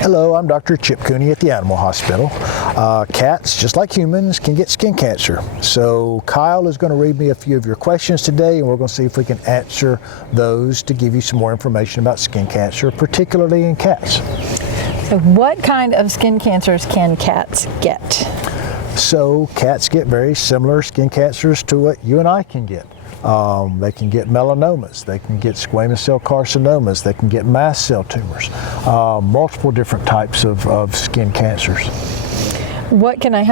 Hello, I'm Dr. Chip Cooney at the Animal Hospital. Cats, just like humans, can get skin cancer. So Kyle is going to read me a few of your questions today, and we're going to see if we can answer those to give you some more information about skin cancer, particularly in cats. So what kind of skin cancers can cats get? So cats get very similar skin cancers to what you and I can get. They can get melanomas, they can get squamous cell carcinomas, they can get mast cell tumors, multiple different types of skin cancers. What can I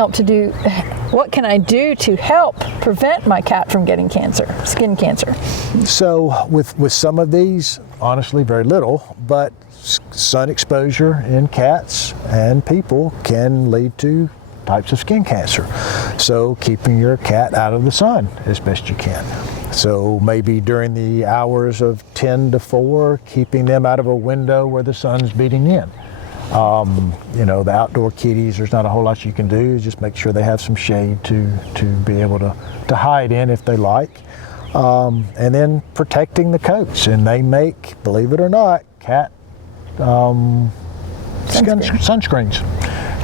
do to help prevent my cat from getting skin cancer? So with some of these, honestly very little, but sun exposure in cats and people can lead to types of skin cancer. So keeping your cat out of the sun as best you can. So maybe during the hours of 10 to 4, keeping them out of a window where the sun's beating in. The outdoor kitties, there's not a whole lot you can do. Just make sure they have some shade to be able to hide in if they like. And then protecting the coats. And they make, believe it or not, cat sunscreens.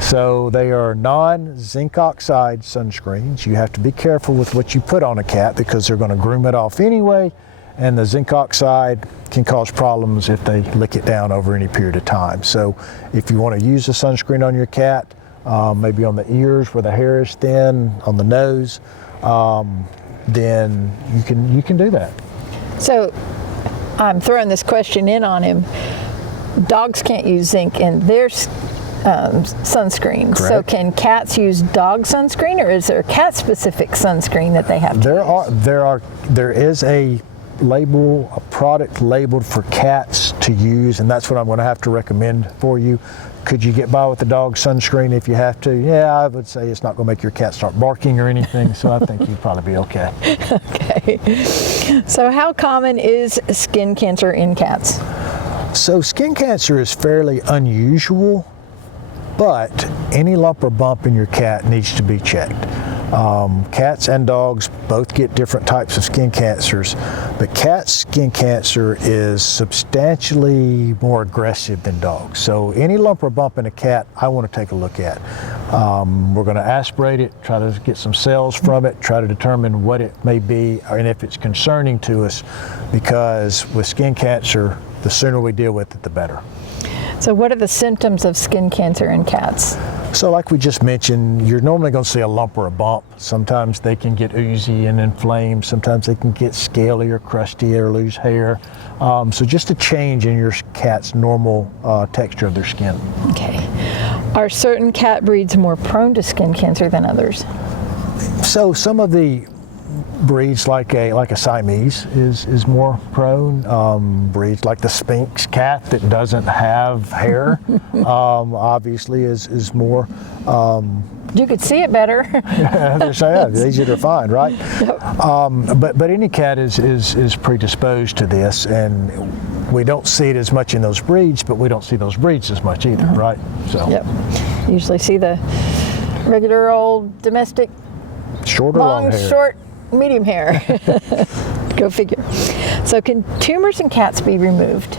So they are non-zinc oxide sunscreens. You have to be careful with what you put on a cat because they're going to groom it off anyway, and the zinc oxide can cause problems if they lick it down over any period of time. So if you want to use a sunscreen on your cat, maybe on the ears where the hair is thin, on the nose, then you can do that. So I'm throwing this question in on him. Dogs can't use zinc in their sunscreen. Correct. So can cats use dog sunscreen, or is there a cat-specific sunscreen that they have to use? There is a product labeled for cats to use, and that's what I'm going to have to recommend for you. Could you get by with the dog sunscreen if you have to? Yeah, I would say it's not going to make your cat start barking or anything, so I think you'd probably be okay. Okay. So how common is skin cancer in cats? So skin cancer is fairly unusual, but any lump or bump in your cat needs to be checked. Cats and dogs both get different types of skin cancers, but cat skin cancer is substantially more aggressive than dogs. So any lump or bump in a cat, I want to take a look at. We're going to aspirate it, try to get some cells from it, try to determine what it may be and if it's concerning to us, because with skin cancer, the sooner we deal with it, the better. So what are the symptoms of skin cancer in cats? So like we just mentioned, you're normally going to see a lump or a bump. Sometimes they can get oozy and inflamed. Sometimes they can get scaly or crusty or lose hair. So just a change in your cat's normal texture of their skin. Okay. Are certain cat breeds more prone to skin cancer than others? So some of the breeds like a Siamese is more prone. Breeds like the Sphinx cat that doesn't have hair obviously is more. You could see it better. It's easy to find, right? Yep. But any cat is predisposed to this, and we don't see it as much in those breeds, but we don't see those breeds as much either, right? So. Yep. Usually see the regular old domestic short or long hair. Short, medium hair. Go figure. So can tumors in cats be removed?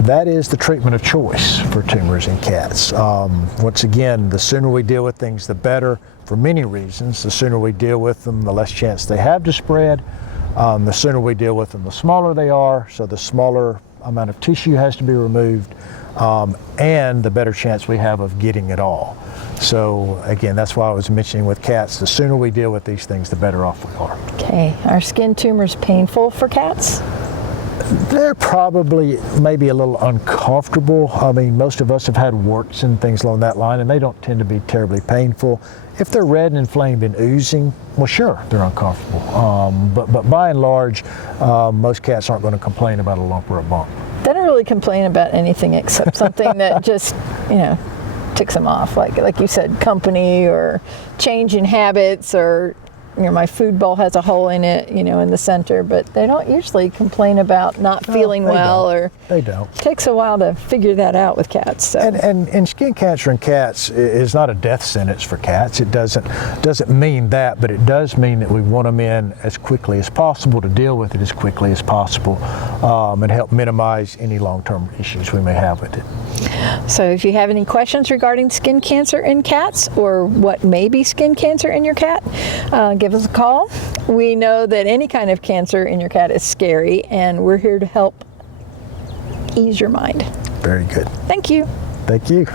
That is the treatment of choice for tumors in cats. Once again, the sooner we deal with things, the better for many reasons. The sooner we deal with them, the less chance they have to spread. The sooner we deal with them, the smaller they are, so the smaller amount of tissue has to be removed, and the better chance we have of getting it all. So again, that's why I was mentioning with cats, the sooner we deal with these things, the better off we are. Okay, are skin tumors painful for cats? They're probably maybe a little uncomfortable. I mean, most of us have had warts and things along that line, and they don't tend to be terribly painful. If they're red and inflamed and oozing, well, sure, they're uncomfortable. But by and large, most cats aren't going to complain about a lump or a bump. They don't really complain about anything except something that just, ticks them off. Like you said, company or change in habits or my food bowl has a hole in it, in the center, but they don't usually complain about not feeling well, or they don't. It takes a while to figure that out with cats. So. And skin cancer in cats is not a death sentence for cats. It doesn't mean that, but it does mean that we want them in as quickly as possible to deal with it as quickly as possible, and help minimize any long-term issues we may have with it. So if you have any questions regarding skin cancer in cats, or what may be skin cancer in your cat, give us a call. We know that any kind of cancer in your cat is scary, and we're here to help ease your mind. Very good. Thank you. Thank you.